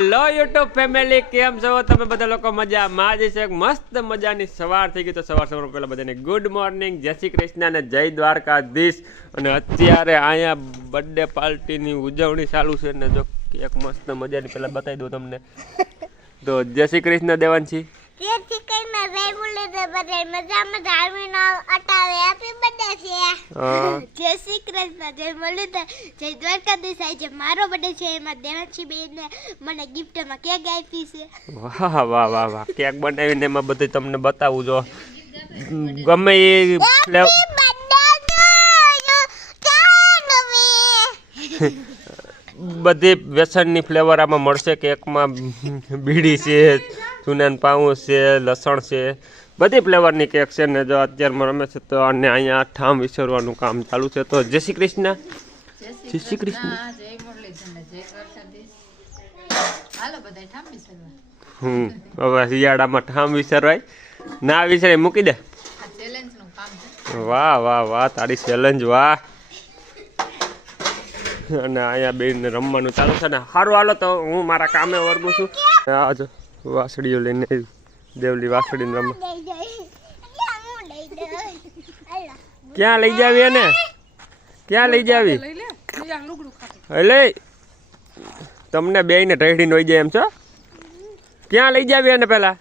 Hello YouTube family, કેમ છો તમે બધા લોકો? મજામાં જ છે. એક મસ્ત મજાની સવાર થઈ ગઈ, તો સવાર પહેલા બધાને ગુડ મોર્નિંગ, જય શ્રી કૃષ્ણ અને જય દ્વારકાધીશ. અને અત્યારે અહીંયા બર્થડે પાર્ટીની ઉજવણી ચાલુ છે ને જો એક મસ્ત મજાની પહેલા બતાવી દઉં તમને. તો જય શ્રી કૃષ્ણ દેવાંશી. જય શ્રી કૃષ્ણ, જય મુરલીધર, બધા મજામાં ધાર્મિક અટાવે હેપી બર્થડે છે. જય શ્રી કૃષ્ણ, જય મુરલીધર, જય દ્વારકાધીશ. આજે મારો બર્થડે છે, એમાં દેવાંશી બેન મને ગિફ્ટમાં કેક આપી છે. વાહ વાહ વાહ વાહ, કેક બનાવીને એમાં બધું તમને બતાવું જો ગમે એ બધી વ્યસનની ફ્લેવર આમાં મળશે. કેકમાં બીડી છે, ચૂનાન પાઉં છે, લસણ છે, બધી ફ્લેવરની કેક છે ને જો અત્યારમાં રમે છે. તો અને અહીંયા ઠામ વિસરવાનું કામ ચાલુ છે. તો જય શ્રી કૃષ્ણ, જય શ્રી કૃષ્ણ. હવે શિયાળામાં ઠામ વિસરવાય ના વિસરાય, મૂકી દે. વાહ વાહ વાહ, તારી ચેલેન્જ વાહ. અને અહીંયા બેન રમવાનું ચાલુ છે ને. સારું હાલો, તો હું મારા કામે વર્ગું છું. આજ વાસળીઓ લઈને દેવલી વાસળીને રમે. ક્યાં લઈ જાવી એને? ક્યાં લઈ જાવી? એટલે તમને બેયને ઢેડીને વહી જાય એમ છો? ક્યાં લઈ જાવી એને પેલા?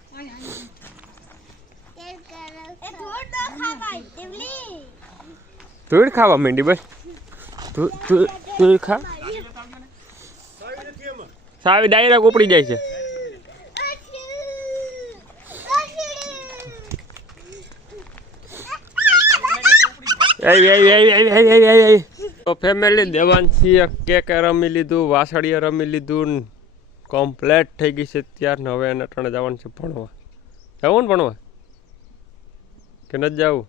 ધૂળ ખાવા માંડી બસ. ધૂળ ખા. સાવી ડાયરેક્ટ ઉપડી જાય છે. તો ફેમિલી, દેવાંશીએ કેક રમી લીધું, વાસળીએ રમી લીધું, કમ્પ્લેટ થઈ ગઈ છે ત્યાર ને. હવે એને ત્રણે જવાનું છે ભણવા. જવું ને ભણવા કે નથી જવું?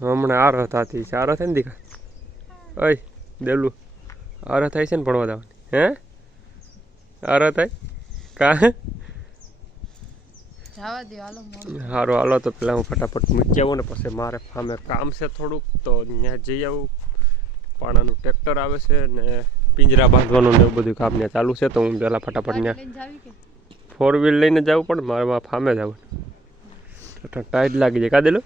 હમણાં આરો થતી છે. આરો થાય ને દીકા? ઓય દેલું, આરો થાય છે ને ભણવા જવાની? હે આરો થાય કા? સારું હાલો, તો પેલા હું ફટાફટ મૂકી આવું ને પછી મારે ફામે કામ છે થોડુંક, તો ત્યાં જઈ આવું. પાણાનું ટ્રેક્ટર આવે છે ને પિંજરા બાંધવાનું ને એવું બધું કામ ત્યાં ચાલુ છે. તો હું પહેલાં ફટાફટ ત્યાં 4 વ્હીલ લઈને જવું પણ મારે ફામે જવું. ટાઈટ લાગી જાય કાદેલું.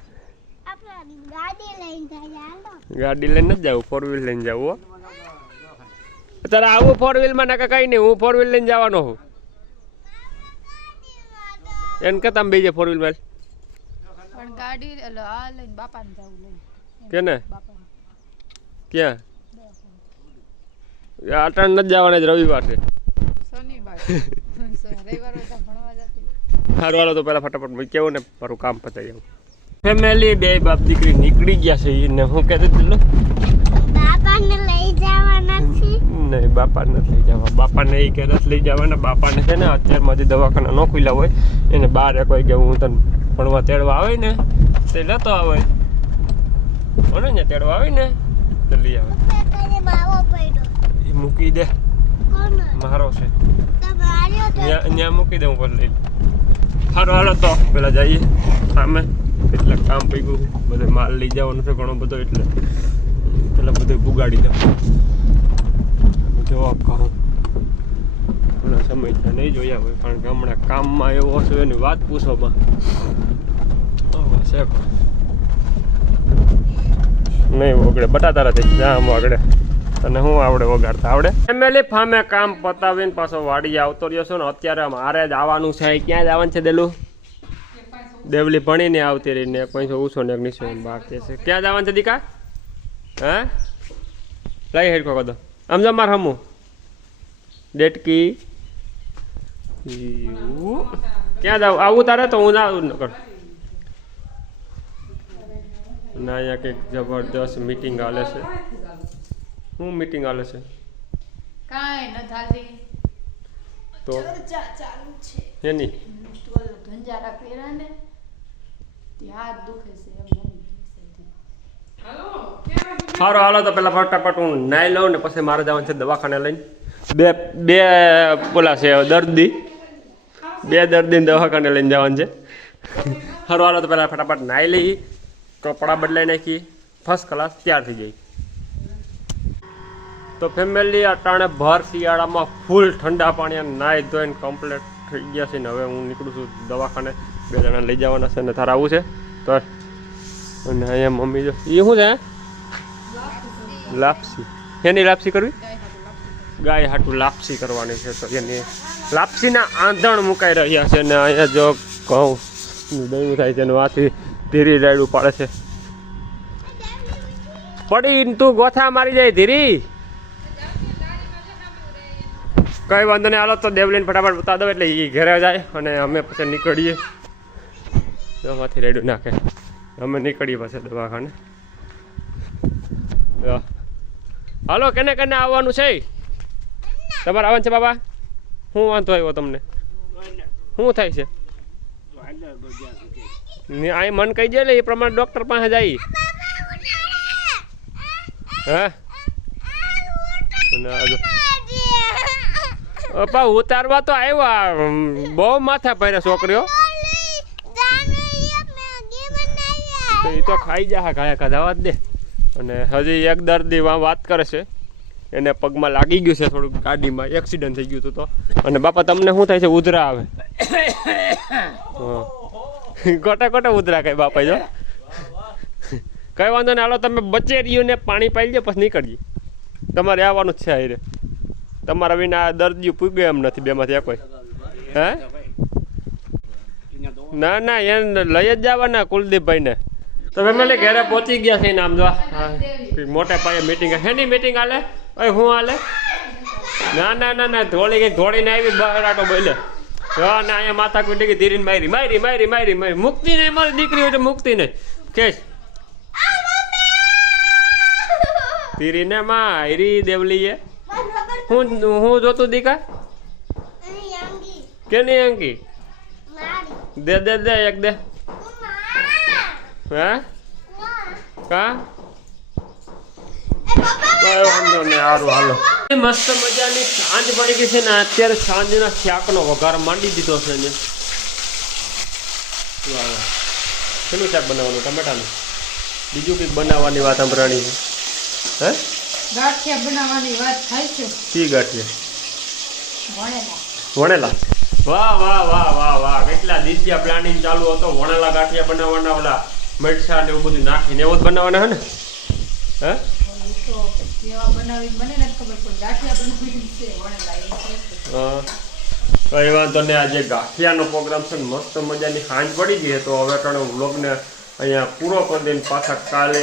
ગાડી લઈને જ જવું, 4 વ્હીલ લઈને જવું. અત્યારે આવું 4 વ્હીલમાં નાકા કઈ નહીં, હું 4 વ્હીલ લઈને જવાનો છું. એને કે તમે બીજે 4 વ્હીલ માં ગાડી લઈને બાપાને જવું કેને? ક્યાં? આટણ નથી જવાના, જ રવિવાર છે. સારું હાલો, તો પેલા ફટાફટ મૂકી આવું ને મારું કામ પતાવી આવું. ફેમિલી, બે બાપ દીકરી નીકળી ગયા છે. ને હું કહેતી હતી બાપાને લઈ જવાના છે? નહીં, બાપાને નથી લઈ જવા. બાપાને એ કે નથી લઈ જવાના. બાપાને છે ને અત્યારમાં હજી દવાખાના ન ખુલ્યા હોય, એને બહાર કોઈ કે હું તને ભણવા તેડવા આવે ને તે લેતો આવે. ભણે ને તેડવા આવે ને તો લઈ આવે. એ મૂકી દે, મારો છે ત્યાં મૂકી દે, હું પર લઈ. સારું હાલો, તો પેલા જઈએ સામે. એટલે કામ પડી ગયું, બધો માલ લઈ જવાનો છે ઘણો બધો, એટલે પેલા બધું પુગાડી દઉં. જવાબ કરું ઘણા સમય નહીં જોયા હોય, કારણ કે હમણાં કામમાં એવો હશે એની વાત પૂછોમાં છે નહીં વગડે. બટાતા નથી જામ વગડે. અને હું આવડે વગાડતા આવડે. ફેમિલી, ફામે કામ પતાવીને પાછો વાડીએ આવતો રહ્યો છું ને. અત્યારે મારે જ આવવાનું છે. ક્યાં જવાનું છે દેલું? દેવલી ભણીને આવતી રહીને કોઈ ઊંચો ને નીચો બાકી છે. ક્યાં જવાનું છે દીકા? હે લઈ હેડ કહો દો આમ જો માર હમું ડેટકી. ક્યાં જાવ? આવું તારે તો હું ના કર ના. અહીંયા કંઈક જબરદસ્ત મીટિંગ હાલે છે. શું મીટિંગ હાલે છે? કાંઈ ન થાતી તો ચર્ચા ચાલુ છે એની. ધંજારા પહેરા ને હાથ દુખે છે. સારું હાલો, તો પેલા ફટાફટ હું નાઈ લઉં ને પછી મારે જવાનું છે દવાખાને લઈને. બે બોલા છે દર્દી, 2 દર્દીને દવાખાને લઈને જવાનું છે. સારું હાલો, તો પેલા ફટાફટ નાઈ લઈ, કપડાં બદલાઈ નાખી, ફર્સ્ટ ક્લાસ તૈયાર થઈ જાય. તો ફેમિલી અટાણે ભર શિયાળામાં ફૂલ ઠંડા પાણી નાહી ધોઈને કમ્પ્લીટ થઈ ગયા છે ને હવે હું નીકળું છું દવાખાને 2 જણા લઈ જવાના છે ને તારે આવું છે તો અને અહીંયા મમ્મી જો એ શું છે લાપસી એની લાપસી કરવી ગાય હાટું લાપસી કરવાની છે તો એની લાપસીના આંધણ મુકાઈ રહ્યા છે ને અહીંયા જો ઘઉં દહીં થાય છે ને વાથી ધીરી રાયડું પાડે છે પડી તું ગોથા મારી જાય ધીરી કઈ વાંધો નહીં હાલો તો દેવલીને ફટાફટ બતા દો એટલે એ ઘરે જાય અને અમે પછી નીકળીએ દવાથી રેડું નાખે અમે નીકળીએ પછી દવાખાને હાલો કેને કેને આવવાનું છે તમારે આવવાનું છે બાબા શું વાંધો આવ્યો તમને શું થાય છે અહીં મન કહી દે એ પ્રમાણે ડૉક્ટર પાસે જાય હા પા ઉતારવા તો આવ્યા બહુ માથા ભર્યા છોકરીઓ એ તો ખાઈ જા ખાયા ખાધા જ દે અને હજી એક દર્દી વાત કરે છે એને પગમાં લાગી ગયું છે થોડુંક ગાડીમાં એક્સિડન્ટ થઈ ગયું હતું તો અને બાપા તમને શું થાય છે ઉધરા આવે ગોટા ગોટા ઉધરા કઈ બાપા જો કઈ વાંધો ને હાલો તમે બચેરીઓને પાણી પાઈ લે પછી નીકળીએ તમારે આવવાનું જ છે આરે તમારા વિના દર્દીઓ પૂગ્યો એમ નથી બેમાંથી કોઈ હે ના ના એને લઈ જ જવાના કુલદીપભાઈને તો ફેમિલી ઘરે પહોંચી ગયા છે નામ જો મોટા પાયે મીટિંગ હેની મીટિંગ હાલે ભાઈ હું હાલે ના ના ના ના ધોળી ગઈ ધોળીને આવી બરાટો બોલે હા ના અહીંયા માથા કુટી ગઈ ધીરીને મારી મારી મારી મારી મારી મુક્તિ નહીં મારી દીકરી હોય તો મુક્તિ નહીં કેશ ધીરીને મારી દેવલીએ હું જોતું દીકા કેની અંકી દે દે દે એક દે હે કા વાંધો નહીં સારું હાલો મસ્ત મજાની સાંજ પડી ગઈ છે ને અત્યારે સાંજના શાકનો વઘાર માંડી દીધો છે ને શેનું શાક બનાવવાનું ટમેટાનું બીજું કંઈક બનાવવાની વાત સાંભળવાની છે હે ગાંઠિયા બનાવવાની વાત થાય છે શી ગાંઠિયા વણેલા વાહ વાહ વાહ વાહ વાહ કેટલા દિવસથી પ્લાનિંગ ચાલુ હતો વણેલા ગાંઠિયા બનાવવાના ઓલા મરચા ને એવું બધું નાખીને એવું જ બનાવવાના હે ને હે કઈ વાંધો ને આજે ગાંઠિયાનો પ્રોગ્રામ છે ને મસ્ત મજાની સાંજ પડી ગઈ તો હવે ત્રણ વ્લોગને અહીંયા પૂરો કરી દઈને પાછા કાલે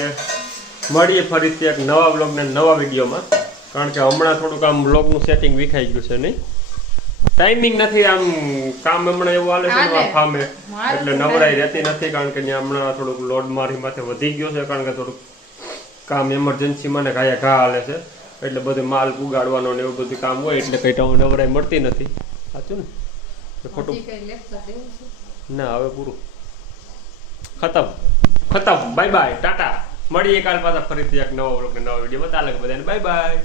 મળીએ ફરીથી એક નવા વ્લોગને નવા વિડીયોમાં કારણ કે હમણાં થોડુંક આમ વ્લોગનું સેટિંગ વિખાઈ ગયું છે નહીં ટાઈમિંગ નથી આમ કામ હમણાં એવું હાલે છે ને ફામે એટલે નવરાઈ રહેતી નથી કારણ કે ત્યાં હમણાં થોડુંક લોડ મારી માથે વધી ગયો છે કારણ કે થોડુંક કામ એમરજન્સીમાં ને ઘાયા ઘા હાલે છે એટલે બધું માલ ઉગાડવાનો ને એવું બધું કામ હોય એટલે કંઈ નવરાઈ મળતી નથી સાચું ને ખોટું ના હવે પૂરું ખતમ ખતમ બાય બાય ટાટા મળીએ કાલ પાછા ફરીથી એક નવો વ્લોગ નવા વિડીયો બતાવે બધાને બાય બાય.